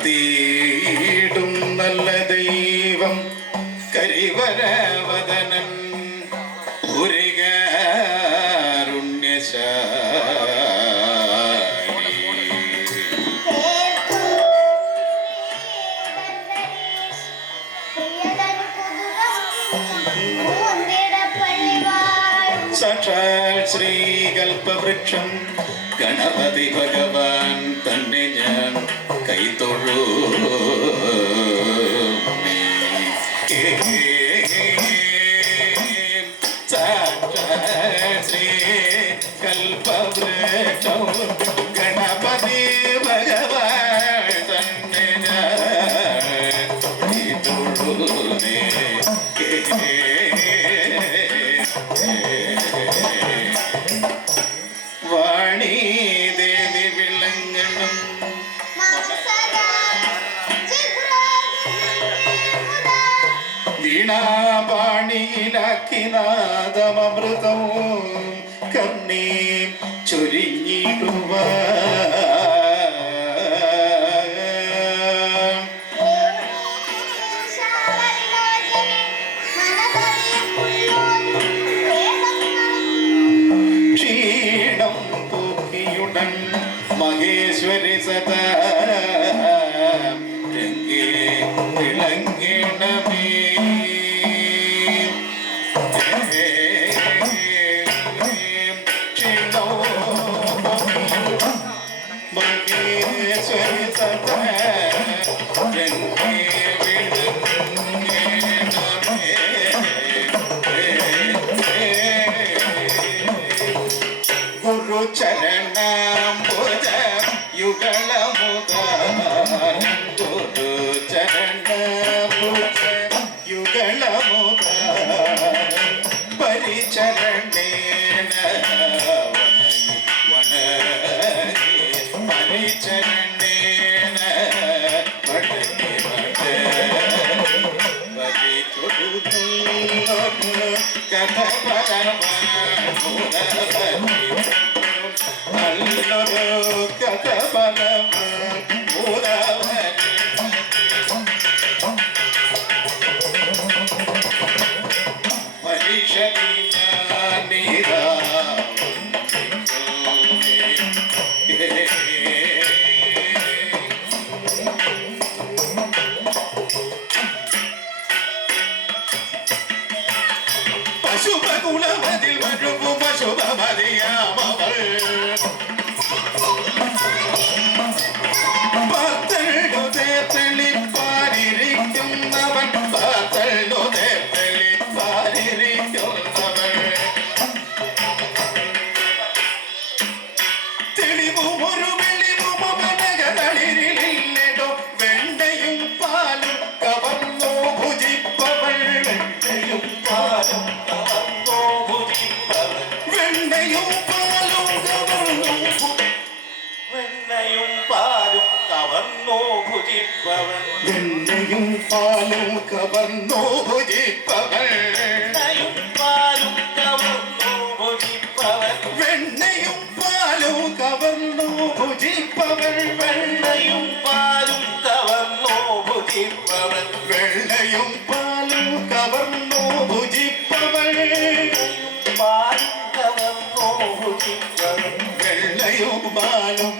കാത്തീടും നല്ല ദൈവം കരിവരവദനൻ സാക്ഷാൽ ശ്രീകൽപവൃക്ഷം ഗണപതി ഭഗവാൻ തന്നെ ഞാൻ കൈതൊഴു സാക്ഷാൽ ശ്രീകൽപവൃക്ഷം ഗണപതി ഭഗവാൻ തന്നെ ഞാൻ കൈതൊഴു വാണി ദേവി വിളങ്ങണം വീണാപാണിയിലാക്കി നാദമൃതവും കണ്ണീ ചൊരിഞ്ഞിടുവ മഹേശ്വരി സദാ രംഗേ വിളങ്ങിണമേ മഹേശ്വരി സദാ രംഗേ വിളങ്ങിണമേ ഗുരു ചരണം യുഗളമുദാനം ഗുരു ചരണമുദ യുഗളമുദാനം പരിചരണേന വനഗി പരിചരണേന വടഗി പരിചൊടുന്നു കഥ പരമ നല്ലൊരു കഥ പരമ മനുഷ്യനി ഞാനിതാ പശുപകുളമതിൽ മഴുപു പശുപമതിയാമവൾ പാത്തഴുതേ തെളിപ്പാരിരിക്കുന്നവൻ പാത്തഴുതേ തെളിപ്പാരിരിക്കുന്നവൻ തെളിവും ഒരു വെളിവും അവനകതളിരിലില്ലടോ വെണ്ടയും പാലും കവർന്നോ ഭുജിപ്പവൾ വെണ്ടയും പാലും കവർന്നോ ഭുജിപ്പവൾ വെണ്ടയും പാലും കവർന്നോ വെണ്ണയും പാലും കവർന്നോ ഭുജിപ്പവൻ വെണ്ണയും പാലും കവർന്നോ ഭുജിപ്പവൻ വെണ്ണയും പാലും കവർന്നോ ഭുജിപ്പവൻ വെണ്ണയും പാലും കവർന്നോ ഭുജിപ്പവൻ വെണ്ണയും പാലും കവർന്നോ ഭുജിപ്പവൻ വെണ്ണയും പാലും കവർന്നോ ഭുജിപ്പവൻ പാലും കവർന്നോ ഭുജിപ്പവൻ വെള്ളയും പാലും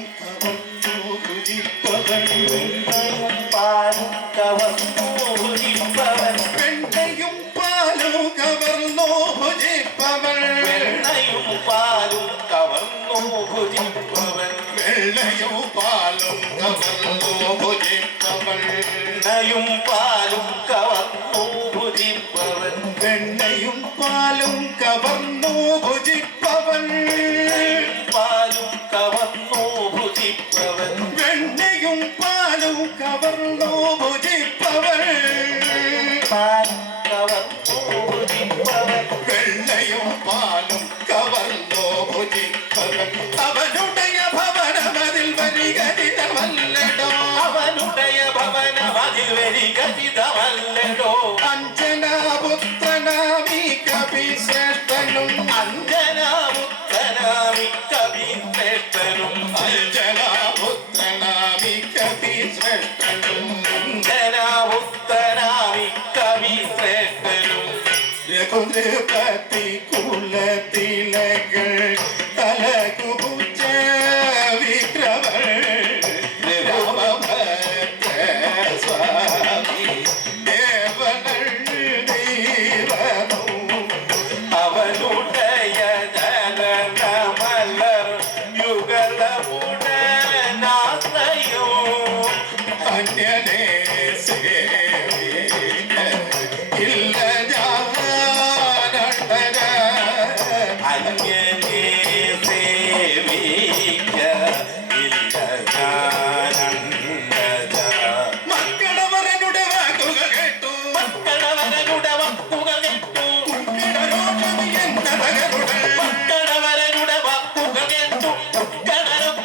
പാലും കവർന്നോ ഭുജിപ്പവൻ വെണ്ണയും പാലും കവർന്നോ ഭുജിപ്പവൻ വെണ്ണയും പാലും കവർന്നോ ഭുജിപ്പവൻ വെള്ളയും പാലും കവർന്നോ ഭുജിപ്പവൻ വെണ്ണയും പാലും കവർന്നോ ഭുജിപ്പവൻ വെണ്ണയും പാലും കവർന്നോ ഭുജിപ്പവൻ പാലും കവർന്നോ ഭുജിപ്പവൻ വെണ്ണയും പാലും കവർന്നോ ഭുജിപ്പവൻ പാലും കവർന്നോ ഭുജിപ്പവൻ വെണ്ണയും പാലും കവർന്നോ ഭുജിപ്പവൻ അവനുடைய ഭവനമതിൽ വരികതിതമല്ലടോ അവനുடைய ഭവനമതിൽ വരികതിതമല്ലടോ അഞ്ജനാപുത്രനാമി കവിശ്രേഷ്ഠനും അഞ്ജനാപുത്രനാമി കവിശ്രേഷ്ഠനും അഞ്ജനാപുത്രനാമി കവിശ്രേഷ്ഠനും ശ്രേഷ്ഠനും ഉത്തരാവി കവി ശ്രേഷ്ഠനും രഘുനൃപതി കുലതിലകൾ തലകുപുച്ച വിക്രമൻ രാമഭദ്ര സ്വാമി ദേവനൾ ദൈവമോ അവനുടയ ജനനമലർ യുഗളമുടനാശ്രയോ അന്യനെ ഇല്ല ഞാനണ്ടന അന്യനെ സേവിക്ക ഇല്ല ഞാനണ്ടന മക്കളവരനുടെ വാക്കുകൾ കേട്ടു മക്കളവരനുടെ വാക്കുകൾ കേട്ടു മക്കളവരനുടെ വാക്കുകൾ കേട്ടു കടലും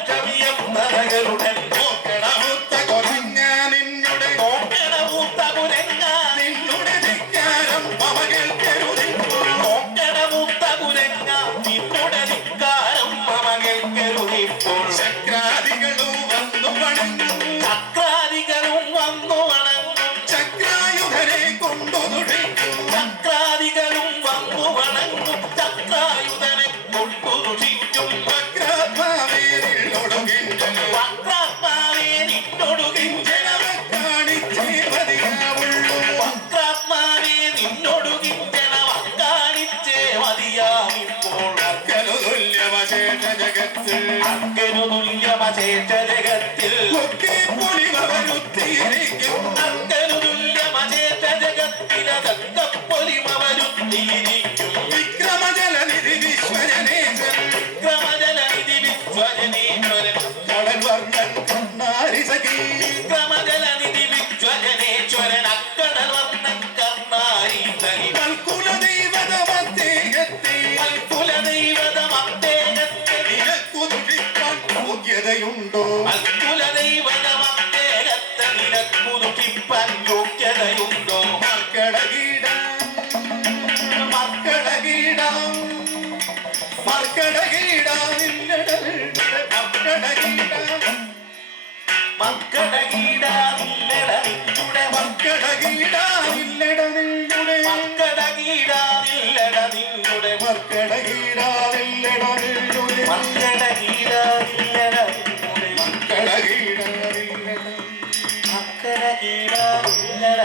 നരകരുടെ ചക്രാദികളും വന്നു വണങ്ങും ചക്രാദികളും വന്നു വണങ്ങും ചക്രായുധനെ കൊണ്ടു ദുഷിക്കും ചക്രാദികളും വന്നു വണങ്ങും ചക്രായുധനെ കൊണ്ടു ദുഷിക്കും കാണിച്ചേ മതിയാവുള്ളൂ വക്രാത്മാവേ നിന്നോടു കിഞ്ചനവ കാണിച്ചേ മതിയാവിപ്പോൾ തുല്യമശേഷ ജഗത്തിൽ ഒക്കെ പൊലിമ വരുത്തിയിരിക്കും തുല്യമശേഷ ജഗത്തിലതൊക്കെ പൊലിമ വരുത്തിയിരിക്കും വിക്രമജലനിധി വിശ്വജനേശ്വരൻ വിക്രമജലനിധി വിശ്വജനേശ്വരൻ കടൽ വർണ്ണൻ കണ്ണാരി സഖി വിക്രമജലനിധി വിശ്വജനേശ്വരൻ അക്കടൽ വർണ്ണൻ കണ്ണാരി സഖി കുലദൈവത മത്തേകത്തെ കുലദൈവത മത്തേകത്തെ നിനക്കു ദുഷിപ്പാൻ യോഗ്യതയുണ്ടോ കുലദൈവത മത്തേകത്തെ നിനക്കു ദുഷിപ്പാൻ യോഗ്യതയുണ്ടോ മർക്കടകീടം മർക്കടകീടം മർക്കടകീടം മർക്കടകീടം മർക്കടകീടമില്ലട മർക്കടകീടമില്ലട നിന്നുടെ മർക്കടകീടമില്ലട നിന്നുടെ മർക്കടകീടമില്ലട നിന്നുടെ മർക്കടകീടമില്ലട നിന്നുടെ മർക്കടകീടമില്ലട മർക്കടകീടമില്ലട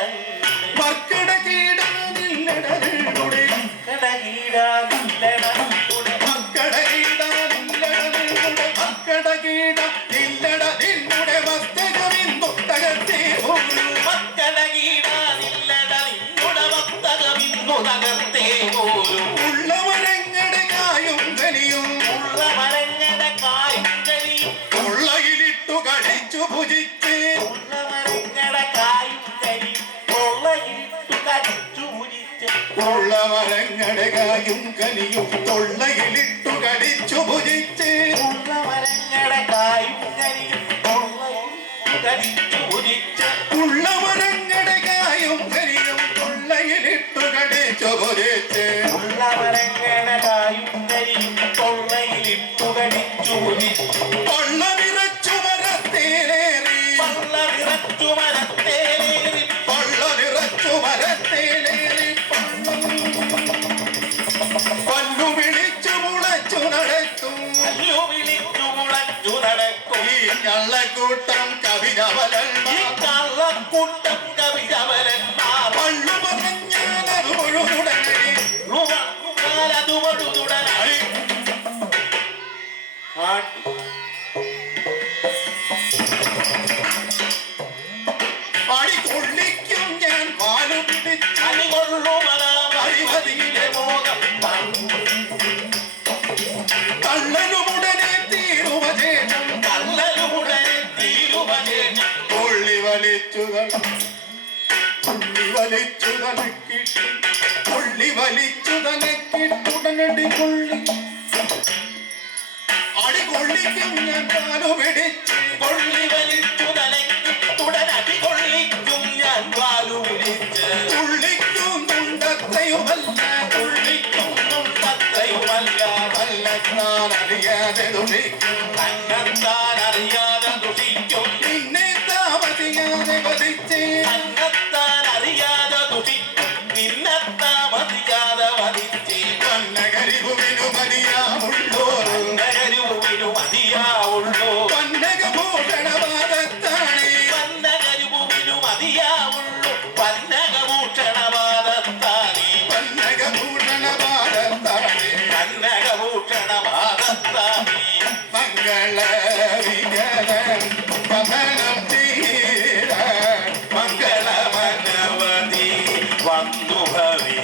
മർക്കടകീടമില്ലട നിന്നുടെ മർക്കടകീടമില്ലട നിന്നുടെ മർക്കടകീടമില്ലട നിന്നുടെ മർക്കടകീടമില്ലട നിന്നുടെ മസ്തകമിന്നുതകർത്തേ പോലും മർക്കടകീടമില്ലട നിന്നുടെ മസ്തകമിന്നുതകർത്തേ പോലും ഉള്ളവരങ്ങടെ കായും കനിയും ഉള്ളവരങ്ങടെ കായും കനിയും ഉള്ളയിലിട്ടു കടിച്ചു ഭുജിച്ച് ഉള്ളവരങ്ങടെ കായും കനിയും ഉള്ളയിലിട്ടു കടിച്ചു ഭുജിച്ച് ഉള്ളവരങ്ങടെ കായും കനിയും തൊള്ളയിലിട്ടു കടിച്ചു ഭുജിച്ച് ഉള്ളവരങ്ങടെ കായും കനിയും തൊള്ളയിലിട്ടു കടിച്ചു ഭുജിച്ച് ഉള്ളവരങ്ങടെ കായും കനിയും തൊള്ളയിലിട്ടു കടിച്ചു ഭുജിച്ച് ഉള്ളവരങ്ങടെ കായും കനിയും തൊള്ളയിലിട്ടു കടിച്ചു ഭുജിച്ച് കൊള്ള നിറച്ചു മരത്തേലേറി കൊള്ള നിറച്ചു മരത്തേലേറി കൊള്ള നിറച്ചു മരത്തേലേറി പല്ലു വിളിച്ചു മുളച്ചു നടക്കും പല്ലു വിളിച്ചു മുളച്ചു നടക്കും ഈ കള്ളക്കൂട്ടം കവിതവലന്മാർ ഈ കള്ളക്കൂട്ടം കവിതവലന്മാർ പള്ളു പറഞ്ഞാലതു മുഴുതുടനടി അത് മുഴുതുടനടി അടികൊള്ളിക്കും ഞാൻ പാലു പിടിച്ച് അടികൊള്ളുമതാം അഴിമതിയിലെ മോഹം കള്ളനുമുടനെ തീരുവചേഷം കള്ളനുമുടനെ തീരുവചേഷം കൊള്ളി വലിച്ചു തലക്കിട്ട് കൊള്ളി വലിച്ചു തലക്കിട്ടുടനടി കൊള്ളി അടികൊള്ളിക്കും ഞാൻ പാലു പിടിച്ച് കൊള്ളി വലിച്ചു തലക്കിട്ടുടനടി കൊള്ളിക്കും ഞാൻ പാലു പിടിച്ച് തുള്ളിക്കും തുണ്ടത്തയുമല്ല തുള്ളിക്കും തുണ്ടത്തയുമല്ല തന്നെത്താൻ അറിയാതെ ദുഷിക്കും തന്നെത്താൻ അറിയാതെ ദുഷിക്കും നിന്നെ താമസി അറിയാതെ വധിച്ച് തന്നെത്താൻ അറിയാതെ ദുഷിക്കും നിന്നെത്താം അറിയാതെ വധിച്ച് പന്നകരിവുവിനു മതിയാവുള്ളോ നഗരുവിനു മതിയാവുള്ളൂ പന്നകഭൂഷണവാദത്താണ് പന്നകരുവിനു മതിയാവുള്ളൂ പന്നകഭൂഷണവാദത്താണി പന്നകഭൂഷണവാദത്താണ് പന്നകഭൂഷണവാദത്താണി മംഗളവികലം പതനം തീര മംഗളമനവധി വന്നു ഭവേ